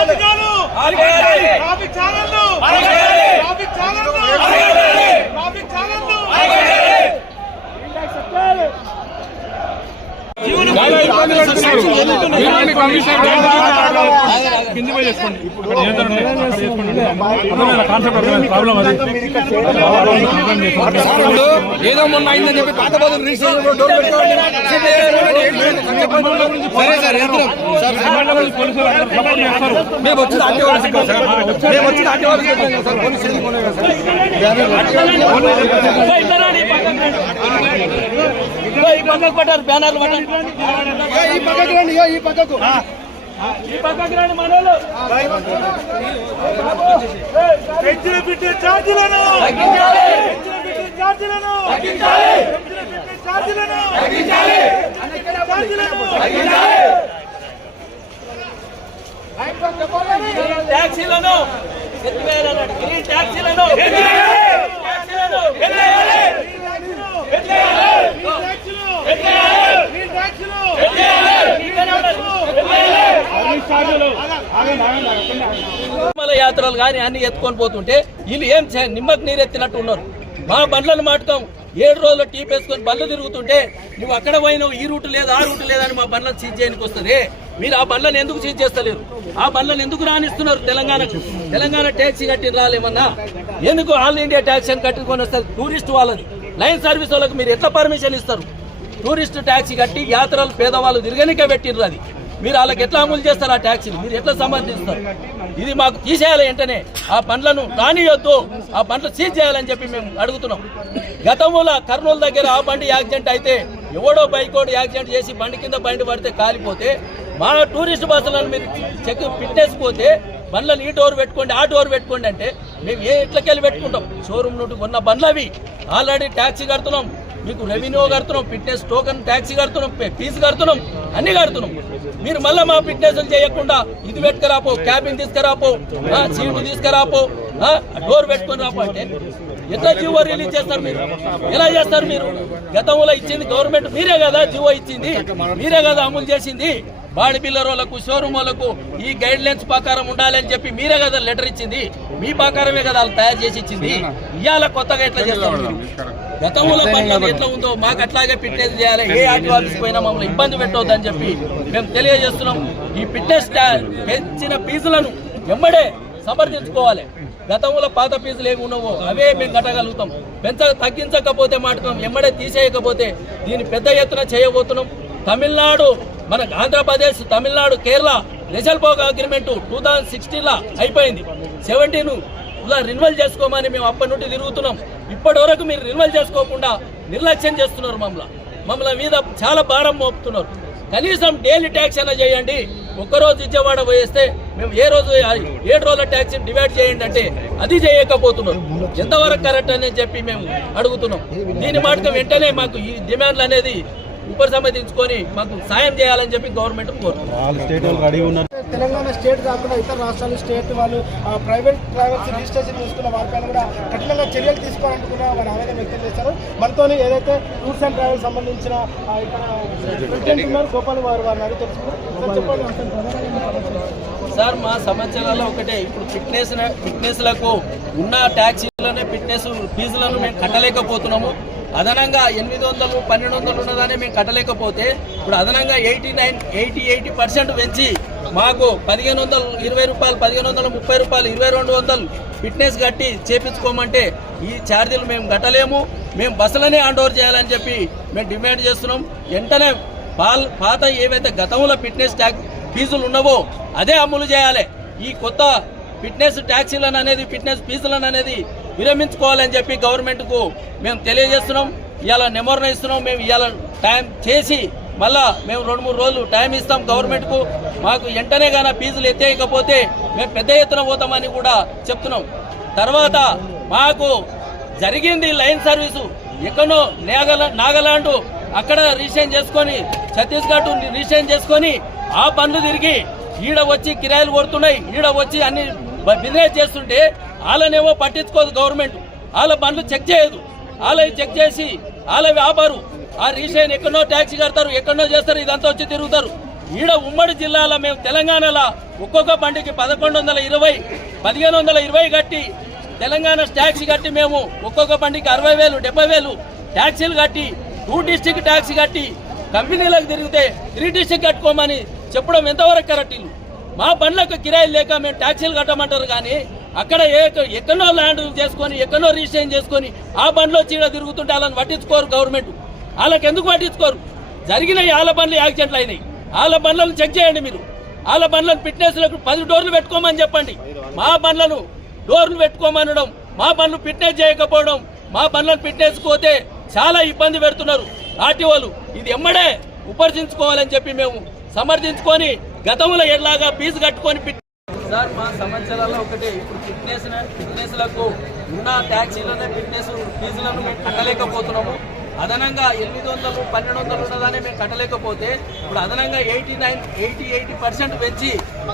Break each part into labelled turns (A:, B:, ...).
A: పథకాలు ట్రాఫిక్ ఛానళ్ళు! ట్రాఫిక్ ఛానళ్ళు! ట్రాఫిక్ ఛానళ్ళు! కమిషనర్ చేసుకోండి.
B: ఏదో మొన్న అయిందని చెప్పి పాత డోర్ పెట్టుకోండి సరే సార్. మేము వాళ్ళకి మేము వాళ్ళకి సార్
C: ఈ పక్కకు పట్టారు బ్యానర్లు
B: ఈ పక్కకు రండి ఈ పక్కకు
C: ఈ పక్కకు రండి మనోళ్ళు.
D: పెంచిన పెట్టే ఛార్జీలను. ఛార్జీలను. ఛార్జీలను.
C: ట్యాక్సీలను. ఎత్తివేయాలన్నాడు. గ్రీన్ ట్యాక్సీలను. ట్యాక్సీలను ఎత్తేయాలి. ఎత్తేయాలి. ఎత్తేయాలి. ఇక్కడే ఉన్నారు. తిరుమల కానీ అన్ని ఎత్తుకొని పోతుంటే వీళ్ళు ఏం చేయాలి నిమ్మకు నీరు ఎత్తినట్టు ఉన్నారు మా బండ్లను మాటకం ఏడు రోజులు టీప్ వేసుకొని బండ్లు తిరుగుతుంటే నువ్వు అక్కడ పోయినావు ఈ రూట్ లేదు ఆ రూట్ లేదని మా బండ్లను సీజ్ చేయడానికి వస్తుంది. మీరు ఆ బండ్లను ఎందుకు సీజ్ చేస్తలేరు? ఆ బండ్లను ఎందుకు రానిస్తున్నారు తెలంగాణకు? తెలంగాణ ట్యాక్సీ కట్టి రాలేమన్నా ఎందుకు ఆల్ ఇండియా ట్యాక్సీ అని కట్టుకొని వస్తారు? టూరిస్ట్ వాళ్ళది. లైన్ సర్వీస్ వాళ్ళకి మీరు ఎట్లా పర్మిషన్ ఇస్తారు? టూరిస్ట్ ట్యాక్సీ కట్టి యాత్రలు పేదవాళ్ళు తిరగనికే పెట్టిర్రు అది. మీరు వాళ్ళకి ఎట్లా అమలు చేస్తారు ఆ ట్యాక్సీని? మీరు ఎట్లా సమర్థిస్తారు ఇది మాకు తీసేయాలి వెంటనే. ఆ పండ్లను రానియొద్దు. ఆ పండ్లు సీజ్ చేయాలని చెప్పి మేము అడుగుతున్నాం. గతంలో కర్నూలు దగ్గర ఆ బండి యాక్సిడెంట్ అయితే ఎవడో బైకోడు యాక్సిడెంట్ చేసి బండి కింద బండి పడితే కాలిపోతే మా టూరిస్ట్ బస్సులను మీరు చెక్ పోతే బండ్లను ఈ డోర్ పెట్టుకోండి ఆ డోర్ పెట్టుకోండి అంటే మేము ఏ ఇట్లకెళ్ళి పెట్టుకుంటాం. షోరూమ్ నుండి కొన్న బండ్లు అవి ఆల్రెడీ ట్యాక్సీ కడుతున్నాం. మీకు రెవెన్యూ కడుతున్నాం ఫిట్నెస్ టోకన్ ట్యాక్సీ కడుతున్నాం ఫీజు కడుతున్నాం అన్ని కడుతున్నాం. మీరు మళ్ళీ మా ఫిట్నెస్ చేయకుండా ఇది పెట్టుకురాపో క్యాబిన్ తీసుకురాపో సీటు తీసుకురాపో డోర్ పెట్టుకొని రాపో అంటే ఎట్లా జీవో రిలీజ్ చేస్తారు మీరు? ఎలా చేస్తారు మీరు? గతంలో ఇచ్చింది గవర్నమెంట్ మీరే కదా జీవో ఇచ్చింది మీరే కదా అమలు చేసింది. బాడీ బిల్లర్ వాళ్ళకు షోరూమ్ వాళ్ళకు ఈ గైడ్ లైన్స్ ప్రకారం ఉండాలని చెప్పి మీరే కదా లెటర్ ఇచ్చింది. మీ ప్రకారమే కదా వాళ్ళు తయారు చేసి ఇచ్చింది. ఇవాళ కొత్తగా ఎట్లా చేస్తారు మీరు? గతంలో పట్ల ఎట్లా ఉందో మాకు అట్లాగే ఫిట్నెస్ చేయాలి. ఏ ఆర్టీ ఆఫీస్ పోయినా మమ్మల్ని ఇబ్బంది పెట్టవద్దు అని చెప్పి మేము తెలియజేస్తున్నాం. ఈ ఫిట్నెస్ పెంచిన ఫీజులను వెంబడే సమర్థించుకోవాలి. గతంలో పాత ఫీజులు ఏమి ఉన్నావో అవే మేము కట్టగలుగుతాం. పెంచ తగ్గించకపోతే మాటకం ఎమ్మడే తీసేయకపోతే దీన్ని పెద్ద ఎత్తున చేయబోతున్నాం. తమిళనాడు మనకు ఆంధ్రప్రదేశ్ తమిళనాడు కేరళ రిజల్పోగ్ అగ్రిమెంట్ టూ థౌజండ్ సిక్స్టీన్లో అయిపోయింది. సెవెంటీన్ ఇలా రిన్వల్ చేసుకోమని మేము అప్పటి నుండి తిరుగుతున్నాం. ఇప్పటి వరకు మీరు రిన్వల్ చేసుకోకుండా నిర్లక్ష్యం చేస్తున్నారు మమ్మల్ని. మమ్మల్ని మీద చాలా భారం మోపుతున్నారు. కనీసం డైలీ ట్యాక్స్ అయినా చేయండి. ఒక్కరోజు విజయవాడ పోయేస్తే మేము ఏ రోజు ఏడు రోజుల ట్యాక్స్ డివైడ్ చేయండి అంటే అది చేయకపోతున్నారు. ఎంతవరకు కరెక్ట్ అని చెప్పి మేము అడుగుతున్నాం. దీని మాటకు వెంటనే మాకు ఈ డిమాండ్లు అనేది ఉపసంహరించుకొని మాకు సాయం చేయాలని చెప్పి గవర్నమెంట్ కోరుతున్నాం.
E: తెలంగాణ స్టేట్ కాకుండా ఇతర రాష్ట్రాలు స్టేట్ వాళ్ళు ఆ, ప్రైవేట్ ట్రావెల్స్ రిజిస్ట్రేషన్ చేసుకున్న వారిపైన కూడా కఠినంగా చర్యలు తీసుకోవాలంటూ కూడా వారు ఆవేదన వ్యక్తం చేశారు. మనతో ఏదైతే టూర్స్ అండ్ ట్రావెల్స్ సంబంధించిన ఇక్కడ గోపాల్ వారు వారిని అడిగి తెలుసుకున్నారు. సార్ మా
C: సమస్యలలో ఒకటే ఇప్పుడు ఫిట్నెస్ ఫిట్నెస్లకు ఉన్న ట్యాక్సీలనే ఫిట్నెస్ ఫీజులను మేము కట్టలేకపోతున్నాము. అదనంగా ఎనిమిది వందలు పన్నెండు వందలు ఉన్నదాన్ని మేము కట్టలేకపోతే ఇప్పుడు అదనంగా eighty nine eighty eighty percent పెంచి మాకు పదిహేను వందలు ఇరవై రూపాయలు పదిహేను వందలు ముప్పై రూపాయలు ఇరవై రెండు వందలు ఫిట్నెస్ కట్టి చేపించుకోమంటే ఈ ఛార్జీలు మేము కట్టలేము. మేము బస్సులనే హ్యాండ్ ఓవర్ చేయాలని చెప్పి మేము డిమాండ్ చేస్తున్నాం. వెంటనే పాల్ పాత ఏవైతే గతంలో ఫిట్నెస్ ట్యాక్స్ ఫీజులు ఉన్నవో అదే అమలు చేయాలి. ఈ కొత్త ఫిట్నెస్ ట్యాక్సీలను అనేది ఫిట్నెస్ ఫీజులను అనేది విరమించుకోవాలని చెప్పి గవర్నమెంట్కు మేము తెలియజేస్తున్నాం. ఇవాళ నిమరణ ఇస్తున్నాం. మేము ఇవాళ టైం చేసి మళ్ళా మేము రెండు మూడు రోజులు టైం ఇస్తాం గవర్నమెంట్కు. మాకు వెంటనే కానీ ఫీజులు ఎత్తేయకపోతే మేము పెద్ద ఎత్తున పోతామని కూడా చెప్తున్నాం. తర్వాత మాకు జరిగింది లైన్ సర్వీసు. ఎక్కడో నాగలా నాగాలాండ్ అక్కడ రిజిస్ట్రేషన్ చేసుకొని ఛత్తీస్గఢ్ రిజిస్ట్రేషన్ చేసుకొని ఆ పనులు తిరిగి ఈడ వచ్చి కిరాయిలు కొడుతున్నాయి. ఈడ వచ్చి అన్ని బిజినెస్ చేస్తుంటే వాళ్ళనేమో పట్టించుకోదు గవర్నమెంట్. వాళ్ళ బండ్లు చెక్ చేయదు. వాళ్ళవి చెక్ చేసి వాళ్ళ వ్యాపారు. ఆ రీసైన్ ఎక్కడో ట్యాక్సీ కడతారు ఎక్కడో చేస్తారు ఇదంతా వచ్చి తిరుగుతారు. ఈడ ఉమ్మడి జిల్లాలో మేము తెలంగాణలో ఒక్కొక్క బండికి పదకొండు వందల ఇరవై పదిహేను వందల ఇరవై కట్టి తెలంగాణ ట్యాక్సీ కట్టి మేము ఒక్కొక్క బండికి అరవై వేలు డెబ్బై వేలు ట్యాక్సీలు కట్టి టూ డిస్టిక్ ట్యాక్సీ కట్టి కంపెనీలకు తిరిగితే త్రీ డిస్టిక్ కట్టుకోమని చెప్పడం ఎంతవరకు కరెక్ట్ ఇల్లు? మా బండ్లకు కిరాయిలు లేక మేము ట్యాక్సీలు కట్టమంటారు కానీ అక్కడ ఏ ఎక్కడో ల్యాండ్ చేసుకొని ఎక్కడో రిజిస్ట్రేషన్ చేసుకొని ఆ బండ్లో చీడ తిరుగుతుంటే వాళ్ళని పట్టించుకోరు గవర్నమెంట్. వాళ్ళకి ఎందుకు పట్టించుకోరు? జరిగిన ఆల బండ్లు యాక్సిడెంట్లు అయినాయి. వాళ్ళ బండ్లను చెక్ చేయండి మీరు. వాళ్ళ బండ్లను ఫిట్నెస్లకు పది డోర్లు పెట్టుకోమని చెప్పండి. మా బండ్లను డోర్లు పెట్టుకోమనడం మా బండ్లు ఫిట్నెస్ చేయకపోవడం మా బండ్లను ఫిట్నెస్ పోతే చాలా ఇబ్బంది పెడుతున్నారు. ఆర్టీఓలు ఇది ఎమ్మడే ఉపర్జించుకోవాలని చెప్పి మేము సమర్థించుకొని గతంలో ఎలాగా ఫీజు కట్టుకొని ఫిట్ సార్ మా సంవత్సరాల్లో ఒకటి ఇప్పుడు ఫిట్నెస్ ఫిట్నెస్లకు ఉన్న ట్యాక్సీలోనే ఫిట్నెస్ ఫీజులను మేము కట్టలేకపోతున్నాము. అదనంగా ఎనిమిది వందలు పన్నెండు వందలు ఉన్నదాన్ని మేము కట్టలేకపోతే ఇప్పుడు అదనంగా eighty nine eighty eighty percent పెంచి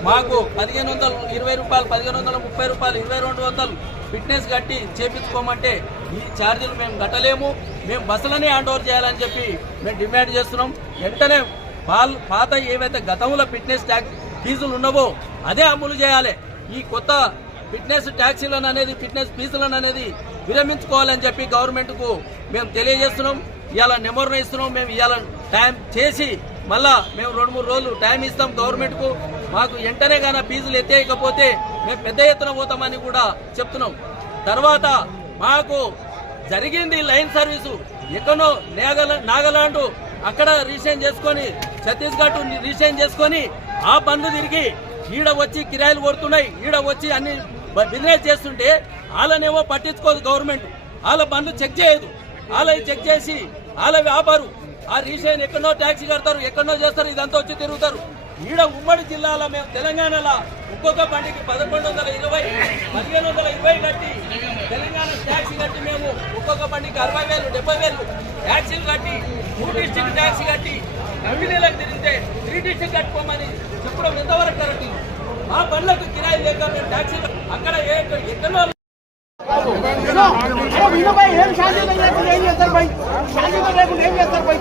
C: మాకు పదిహేను వందలు ఇరవై రూపాయలు పదిహేను వందలు ముప్పై రూపాయలు ఇరవై రెండు వందలు ఫిట్నెస్ కట్టి చేపించుకోమంటే ఈ ఛార్జీలు మేము కట్టలేము. మేము బస్సులనే హ్యాండ్ ఓవర్ చేయాలని చెప్పి మేము డిమాండ్ చేస్తున్నాం. వెంటనే పాత ఏవైతే గతంలో ఫిట్నెస్ ట్యాక్స్ ఫీజులు ఉన్నవో అదే అమలు చేయాలి. ఈ కొత్త ఫిట్నెస్ ట్యాక్సీలను అనేది ఫిట్నెస్ ఫీజులను అనేది విరమించుకోవాలని చెప్పి గవర్నమెంట్కు మేము తెలియజేస్తున్నాం. ఇవాళ నెంబర్ ఇస్తున్నాం. మేము ఇవాళ టైం చేసి మళ్ళా మేము రెండు మూడు రోజులు టైం ఇస్తాం గవర్నమెంట్కు. మాకు వెంటనే కానీ ఫీజులు ఎత్తేయకపోతే మేము పెద్ద ఎత్తున పోతామని కూడా చెప్తున్నాం. తర్వాత మాకు జరిగింది లైన్ సర్వీసు. ఎక్కడో నాగల నాగాలాండ్ అక్కడ రీసైన్ చేసుకొని ఛత్తీస్గఢ్ రీసైన్ చేసుకొని ఆ బండ్లు తిరిగి ఈడ వచ్చి కిరాయిలు కొడుతున్నాయి ఈడ వచ్చి అన్ని బిజినెస్ చేస్తుంటే వాళ్ళనేమో పట్టించుకోదు గవర్నమెంట్ వాళ్ళ బండ్లు చెక్ చేయదు. వాళ్ళ చెక్ చేసి వాళ్ళ వ్యాపారు. ఆ రీసైన్ ఎక్కడో ట్యాక్సీ కడతారు ఎక్కడో చేస్తారు ఇదంతా వచ్చి తిరుగుతారు. ఈడ ఉమ్మడి జిల్లాలో మేము తెలంగాణలో ఒక్కొక్క బండికి పదకొండు వందల ఇరవై పదిహేను వందల ఇరవై కట్టి తెలంగాణ ట్యాక్సీ కట్టి మేము ఒక్కొక్క బండికి అరవై వేలు డెబ్బై వేలు ట్యాక్సీలు కట్టి టూ డిస్టిక్ ట్యాక్సీ కట్టి కంపెనీలకు తిరిగితే త్రీ డిస్టిక్ కట్టుకోమని చెప్పడం ఎంతవరకు కరెక్ట్ మా బండ్లకు కిరాయి లేక మేము ట్యాక్సీ అక్కడ ఏ ఎక్కడో
E: ఏం శాంతియుత ఏం చేస్తారు ఏం చేస్తారు భయ్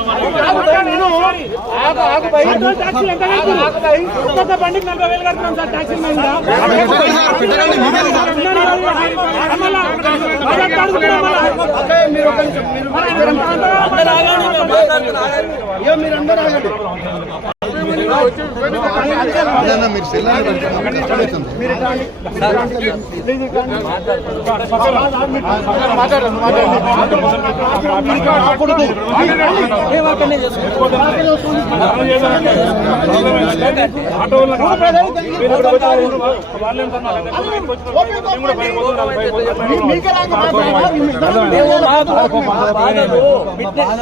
E: బండికి నలభై వేలు కడుతున్నాం సార్ టాక్సీ మీద
C: అందరూ ఆగండి,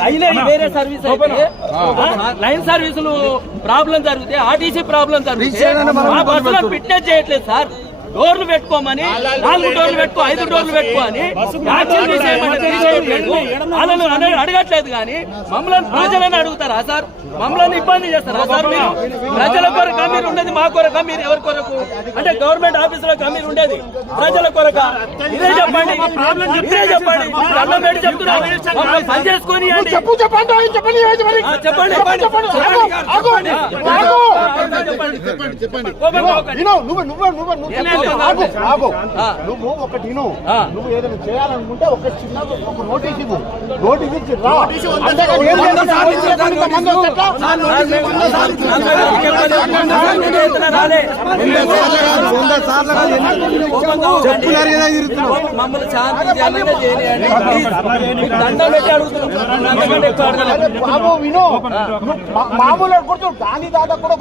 C: అయినా వేరే సర్వీస్ అయితే లైన్ సర్వీసులు ప్రాబ్లం జరిగితే ఆర్టీసీ ప్రాబ్లం జరిగితే మా బస్సులో ఫిట్నెస్ చేయట్లేదు సార్. డోర్లు పెట్టుకోమని నాలుగు డోర్లు పెట్టుకో ఐదు డోర్లు పెట్టుకో అని. వాళ్ళను అడగట్లేదు కానీ మమ్మల్ని ప్రజలను అడుగుతారా సార్? మమ్మల్ని ఇబ్బంది చేస్తారా సార్ మీరు? ప్రజల కొరక మీరు ఉండేది మా కొరక మీరు ఎవరి కొరకు? అంటే గవర్నమెంట్ ఆఫీసులో మీరు ఉండేది ప్రజల కొరక. ఇదే చెప్పండి. ఇదే చెప్పండి. దండం పెట్టి చెప్తున్నాం మమ్మల్ని పని చేసుకొని.
E: చెప్పు చెప్పండి చెప్పండి చెప్పండి?
C: చెప్పండి
E: చెప్పండి చెప్పండి. నువ్వు నువ్వు నువ్వు నువ్వు ఒకటి ఏదైనా చేయాలనుకుంటే ఒక చిన్న ఒక నోటీస్ ఇవ్వు. నోటీస్ ఇచ్చి?
C: మమ్మల్ని
E: మామూలు కొడుతు గాంధీ దాదా కూడా